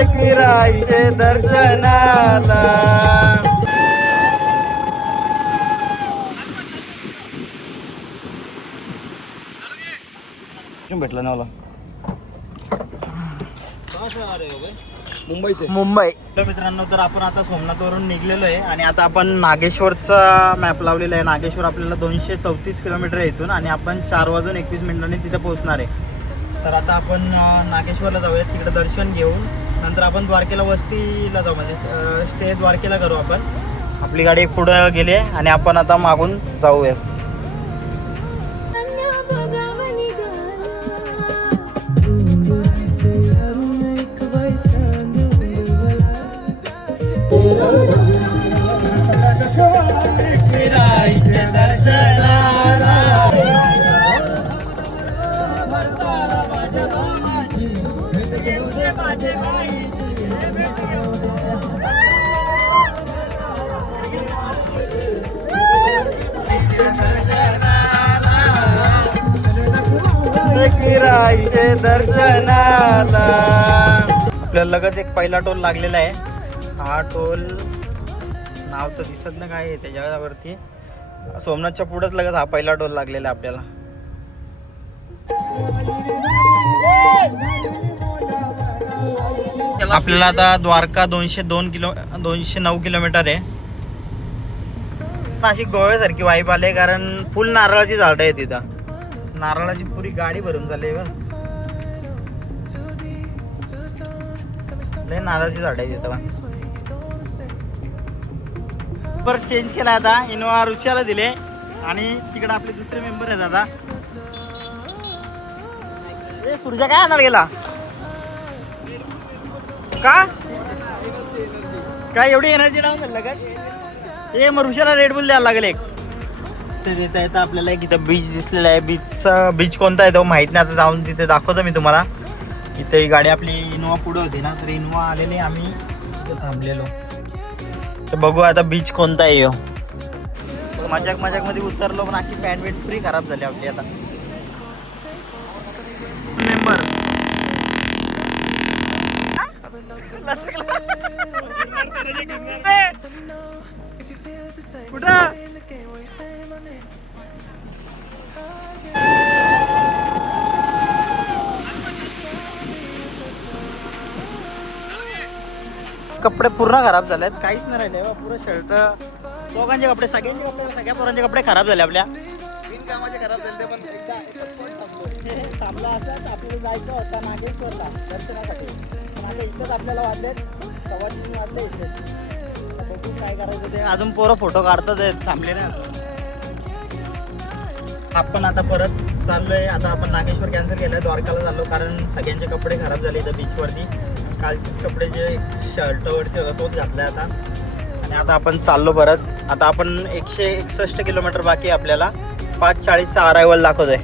एकविराईचे दर्शनाला भेटला ना मला मुंबई. मित्रांनो, तर आपण आता सोमनाथवरून निघलेलो आहे आणि आता आपण नागेश्वरचा मॅप लावलेला आहे. नागेश्वर आपल्याला 234 किलोमीटर आहे इथून आणि आपण 4:21 तिथे पोहोचणार आहे. तर आता आपण नागेश्वरला जाऊयात, तिकडे दर्शन घेऊन नंतर आपण द्वारकेला वस्तीला जाऊ, म्हणजे स्टे द्वारकेला करू आपण. आपली गाडी पुढं गेली आणि आपण आता मागून जाऊयात. दर्शनाला आपल्याला लगेच एक पहिला टोल लागलेला आहे. हा टोल नाव तर दिसत ना काय आहे त्याच्यावरती. सोमनाथच्या पुढेच लगेच हा पहिला टोल लागलेला आहे आपल्याला. आपल्याला आता द्वारका 209 किलोमीटर आहे. नाशिक गोव्यासारखी वाईब आले, कारण फुल नारळाची झाडं आहे तिथं. नारळाची पुरी गाडी भरून झाली आहे. लय नारळाची झाड आहे तिथं. परत चेंज केला आता, इनोवा रुच्याला दिले आणि तिकडे आपले दुसरे मेंबर आहेत आता. पुढच्या काय आणायला गेला का? काय एवढी एनर्जी डाऊन झालं का? हे मग ऋषाला रेड बुल द्यायला लागेल एक. ते देता येतं आपल्याला एक इथं बीच दिसलेला आहे. बीच कोणता आहे तो माहित नाही, आता जाऊन तिथे दाखवतो मी तुम्हाला. इथे ही गाडी आपली इनोवा पुढे होती ना, तर इनोवा आलेली, आम्ही इथे थांबलेलो. तर बघू आता बीच कोणता आहे. मजाक मध्ये उतरलो पण आखी पॅन्ट वेट फ्री खराब झाली आपली. आता मेंबर कुठं कपडे पूर्ण खराब झालेत, काहीच नाही राहिले. पुरं शर्ट, दोघांचे कपडे, सगळ्यांचे कपडे, सगळ्या पोरांचे कपडे खराब झाले आपल्या. बिनकामाचे खराब झाले. पण एकदा थांबला असं आपल्याला जायचं होतं नागेश्वरला दर्शनासाठी, पण आता इथंच आपल्याला वाजलेत 3:15 वाजले इथे. बघून काय करायचं ते. अजून पोरं फोटो काढतात आहेत, थांबले नाही. आपण आता परत चाललोय. आता आपण नागेश्वर कॅन्सल केलंय, द्वारकाला चाललो, कारण सगळ्यांचे कपडे खराब झाले इथं बीचवरती. कालचेच कपडे जे शर्टवरती होता तोच घातलाय आता. आणि आता आपण चाललो परत. आता आपण 161 किलोमीटर बाकी आहे आपल्याला. 5:40चा अरायवल दाखवतोय.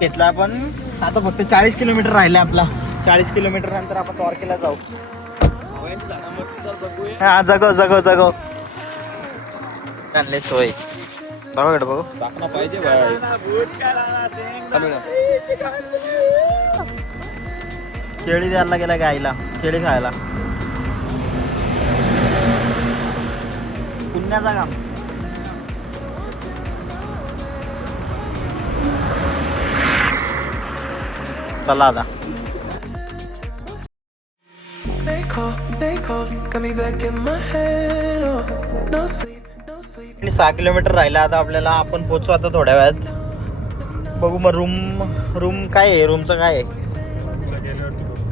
घेतला आपण. आता फक्त 40 किलोमीटर राहिले आपला. 40 किलोमीटर नंतर आपण द्वारकेला जाऊ. हा जगव आणले सोय. बघा बघू चाकणा पाहिजे केळी द्यायला गेला गाईला, केळी खायला. पुण्याचा काम. चला आता. 6 किलोमीटर राहिला आता आपल्याला. आपण पोहोचू आता थोड्या वेळात. बघू मग रूम काय आहे, रूमचं काय आहे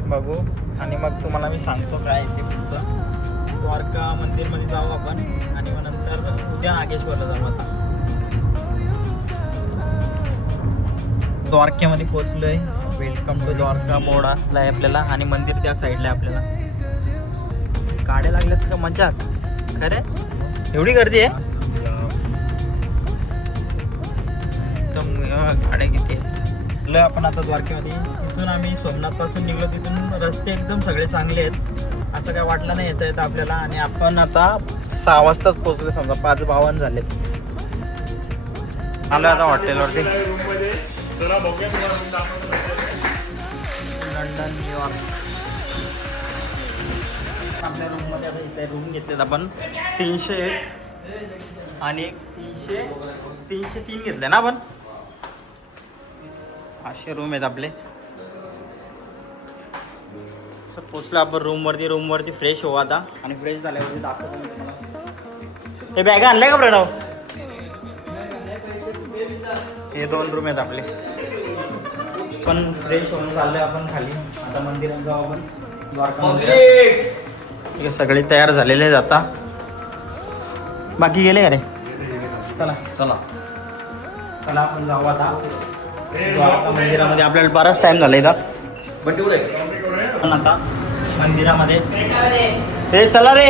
बघू आणि मग तुम्हाला मी सांगतो काय आहे ते पुढचं. द्वारका मंदिरमध्ये जाऊ आपण आणि मग नंतर उद्या नागेश्वरला जाऊ. आता द्वारकेमध्ये पोहोचलोय. वेलकम टू द्वारका बोर्ड असला आहे आपल्याला आणि मंदिर त्या साईडला आहे आपल्याला. गाड्या लागल्यात का मजा खरे एवढी गर्दी आहे एकदम गाड्या किती आहेत. आपण आता द्वारकेमध्ये तिथून आम्ही सोमनाथ पासून निघलो. तिथून रस्ते एकदम सगळे चांगले आहेत असं काय वाटलं नाही येता येतं आपल्याला. आणि आपण आता 6 वाजताच पोहोचलो समजा 5:52 झाले. आलो आता हॉटेलवरती. लंडन न्यूयॉर्क आपल्या रूममध्ये आता इथे रूम घेतलेत आपण 301 आणि 303 घेतले ना आपण. असे रूम आहेत आपले. पोचलो आपण रूमवरती फ्रेश हो आता. आणि फ्रेश झाल्यावरती दाखवतो. हे बॅग आणलंय का प्रणव. हे 2 रूम आहेत आपले. पण फ्रेश होऊन चाललोय आपण खाली. आता मंदिरात जाऊ आपण द्वारका मंदिरात. सगळे तयार झालेले आहेत आता. बाकी गेले का रे. चला चला चला आपण जाऊ आता द्वारका मंदिरामध्ये. आपल्याला बराच टाइम झाला इथं पण आता मंदिरामध्ये. ते चला रे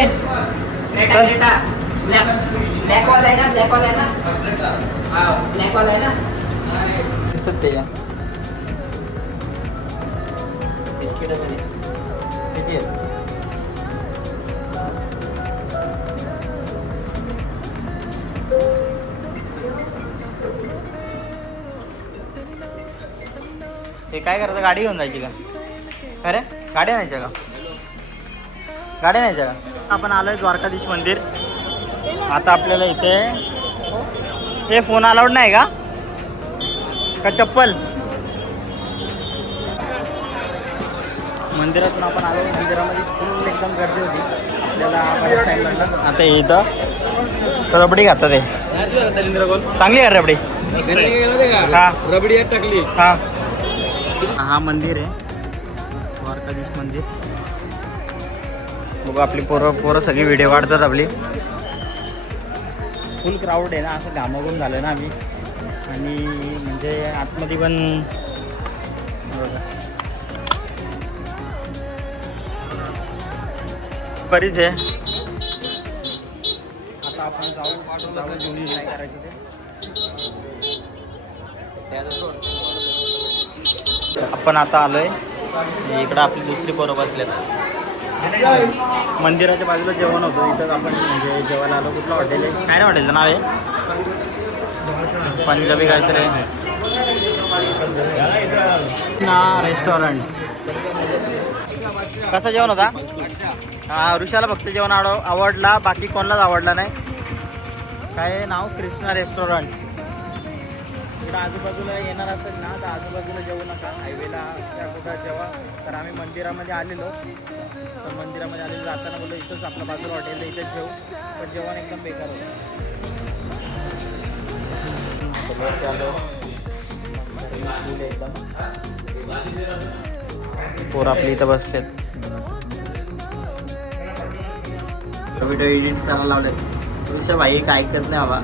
दिसत ते बिस्किट किती आहेत. हे काय करायचं गाडी घेऊन जायची का अरे गाड्या नाहीच्या का गाड्या नाहीच्या का. आपण आलोय द्वारकाधीश मंदिर. आता आपल्याला इथे हे फोन अलाउड नाही का चप्पल. मंदिरातून आपण आलो. मंदिरामध्ये फुल एकदम गर्दी होती. आपल्याला बराच टाईम लागला. आता इथं रबडी खातात हे चांगली आहे रबडी. हा रबडी टाकली. हा मंदिर आहे द्वारकाधीश मंदिर. बघू आपली पोरं सगळी व्हिडिओ काढतात आपली. फुल क्राऊड आहे ना. असं घामाघूम झालं ना आम्ही. आणि म्हणजे आतमध्ये पण बरीच आहे. आता आपण जाऊ घेऊन काय करायचं ते. आपण आता आलोय इकडं. आपली दुसरी पोरं बसलेत. मंदिराच्या बाजूला जेवण होतं. इथं आपण म्हणजे जेवायला आलो. कुठलं हॉटेल आहे काय नाही हॉटेलचं नाव आहे पंजाबी काहीतरी ना रेस्टॉरंट. कसं जेवण होता. हा ऋषाला फक्त जेवण आवडला. बाकी कोणालाच आवडला नाही. काय नाव कृष्णा रेस्टॉरंट. इकडं आजूबाजूला येणार असेल ना तर आजूबाजूला जेवू नका. हायवेला त्या कुठं जेव्हा तर आम्ही मंदिरामध्ये आलेलो. तर मंदिरामध्ये आलेलो जाताना बोललो इथंच आपलं बाजूला हॉटेल इथेच जेवू. पण जेवण एकदम बेकार होतं. एकदम पोरं आपली इथं बसलेत. व्हिडिओ एडिट करायला लावले. ऋषा भाई काय ऐकत नाही बाबा.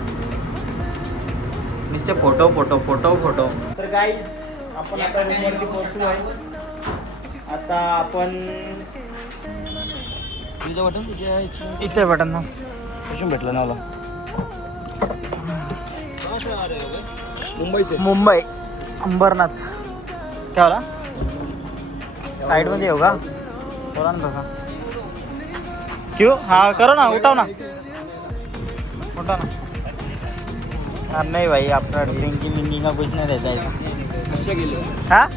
नुसते फोटो फोटो फोटो फोटो. तर गाईज आपण आता रूमवरती पोहोचलो आहे. आता आपण इथे बटन ना कशून भेटलं ना मला. मुंबई अंबरनाथ काय होला साईडमध्ये येऊ का बोला ना तसा. क्यों हाँ करो ना उठाओ ना उठा ना. यार नहीं भाई आपका ड्रिंकिंग विंकिंग का कुछ नहीं रहता है. हाँ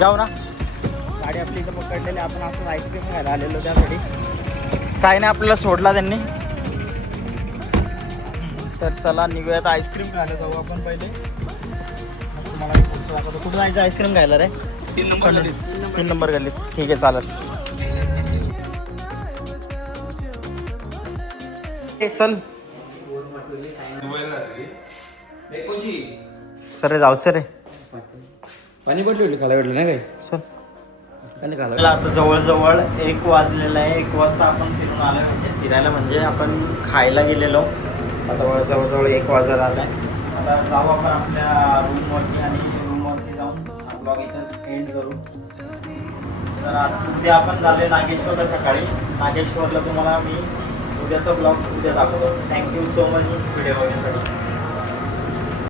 जाऊ ना. गाडी आपली इथं पकडलेली. आपण असं आईस्क्रीम खायला आलेलो त्यासाठी. काय नाही आपल्याला सोडला त्यांनी. तर चला निघूयात आईस्क्रीम खायला जाऊ आपण पहिले. तुम्हाला पुढचं दाखवतो. कुठं जायचं आईस्क्रीम खायला रे. 3 नंबर गल्लीत. ठीक आहे चालेल. चल सर रे जाऊच रे. पाणी पडली खाला भेटलं नाही काय. चल आता जवळजवळ 1 वाजलेला आहे. 1 वाजता आपण फिरून आलो. म्हणजे फिरायला म्हणजे आपण खायला गेलेलो. आता जवळजवळ 1 वाजायला आलाय. आता जाऊ आपण आपल्या रूमवरती आणि रूमवरती जाऊन करू. तर आज उद्या आपण झाले नागेश्वरला सकाळी. नागेश्वरला तुम्हाला मी उद्याचा ब्लॉग उद्या दाखवतो. थँक्यू सो मच व्हिडिओ बघण्यासाठी.